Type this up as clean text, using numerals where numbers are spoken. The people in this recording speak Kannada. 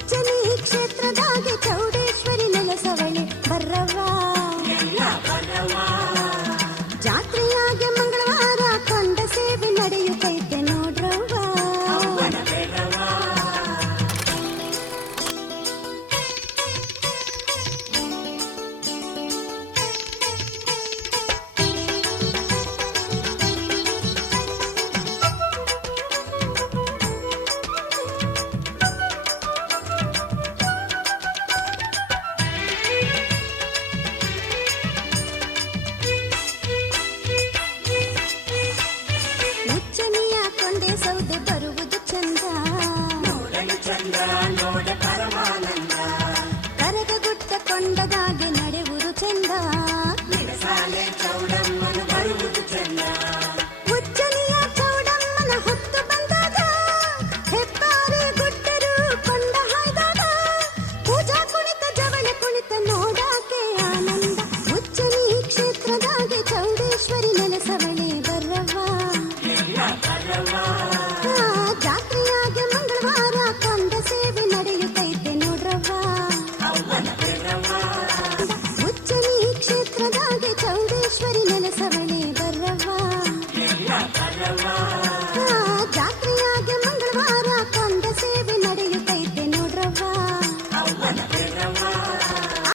ಉಚ್ಚನಿ ಕ್ಷೇತ್ರದಾಗೆ ಚೌಡೇಶ್ವರಿ ನೆಲಸವಳೆ ಬರ್ರವ್ವ. ಜಾತ್ರೆಯಾಗೆ ಮಂಗಳವಾರ ಕೊಂಡ ಸೇವೆ ನಡೆಯುತ್ತೈತೆ ನೋಡ್ರವ್ವ. ಉಚ್ಚನಿಯ ಕೊಂಡೆ ಸೌದೆ ಬರುವುದು ಚಂದ, ಕರಗಗುಟ್ಟ ಕೊಂಡದಾಗೆ ನಡೆಯುವುದು ಚಂದ. ಉಚ್ಚನಿಯ ಚೌಡಮ್ಮನ ಹೊತ್ತು ಬಂದಾಗ ಹೆಬ್ಬಾರೆ ಗುಡ್ಡರು ಕೊಂಡ ಹಾಯ್ದಾಗ ಪೂಜಾ ಕುಣಿತ ಜವಳಿ ಕುಣಿತ ನೋಡಾಕೆ ಆನಂದ. ಉಚ್ಚನಿ ಕ್ಷೇತ್ರದಾಗೆ ಚೌಡೇಶ್ವರಿ ನೆಲಸವಳೆ ಬರ್ರವ್ವ. ಜಾತ್ರೆಯಾಗೆ ಮಂಗಳವಾರ ಕೊಂಡ ಸೇವೆ ನಡೆಯುತ್ತೈತೆ ನೋಡ್ರವ್ವ. ಉಚ್ಚನಿ ಕ್ಷೇತ್ರದಾಗೆ ಚೌಡೇಶ್ವರಿ ನೆಲಸವಳೆ ಬರ್ರವ್ವ.